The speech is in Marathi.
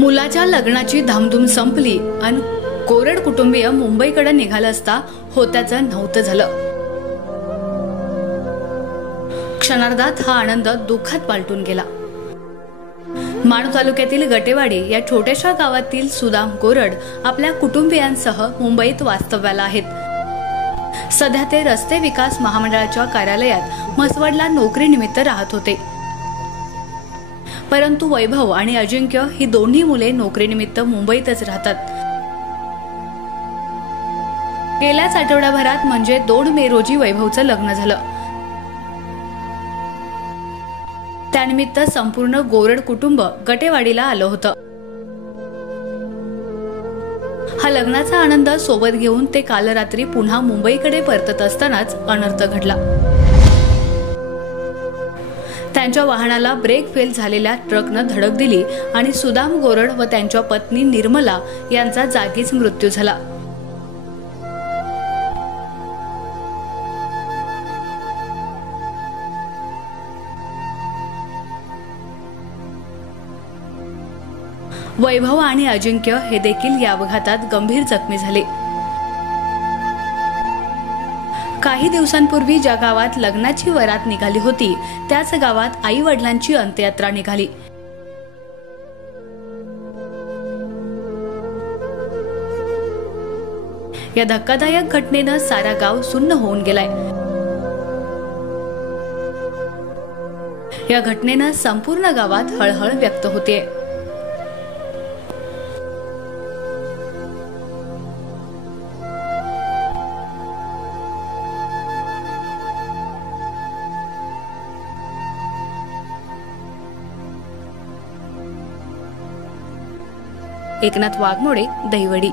मुलाच्या लग्नाची धामधूम संपली आणि कोरड कुटुंबीय मुंबईकडे निघालं असता होत्याचं नव्हतं झालं। क्षणार्धात हा आनंद दुःखात पालटून गेला। माणू तालुक्यातील गटेवाडी या छोट्याशा गावातील सुदाम कोरड आपल्या कुटुंबियांसह मुंबईत वास्तव्याला आहेत। सध्या ते रस्ते विकास महामंडळाच्या कार्यालयात म्हसवडला नोकरीनिमित्त राहत होते, परंतु वैभव आणि अजिंक्य ही दोन्ही मुले नोकरीनिमित्त मुंबईतच राहतात। गेल्याच आठवड्याभरात म्हणजे 2 मे रोजी वैभवचं लग्न झालं। त्यानिमित्त संपूर्ण गोरड कुटुंब गटेवाडीला आलं होतं। हा लग्नाचा आनंद सोबत घेऊन ते काल रात्री पुन्हा मुंबईकडे परतत असतानाच अनर्थ घडला। त्यांच्या वाहनाला ब्रेक फेल झालेल्या ट्रकनं धडक दिली आणि सुदाम गोरड व त्यांच्या पत्नी निर्मला यांचा जागीच मृत्यू झाला। वैभव आणि अजिंक्य हे देखील या अपघातात गंभीर जखमी झाले। काही दिवसांपूर्वी ज्या गावात लग्नाची वरात निघाली होती त्याच गावात आई वडिलांची अंत्ययात्रा निघाली। या धक्कादायक घटनेनं सारा गाव सुन्न होऊन गेलाय। या घटनेनं संपूर्ण गावात हळहळ व्यक्त होतेय। एकनाथ वाघमोडे, दहिवडी।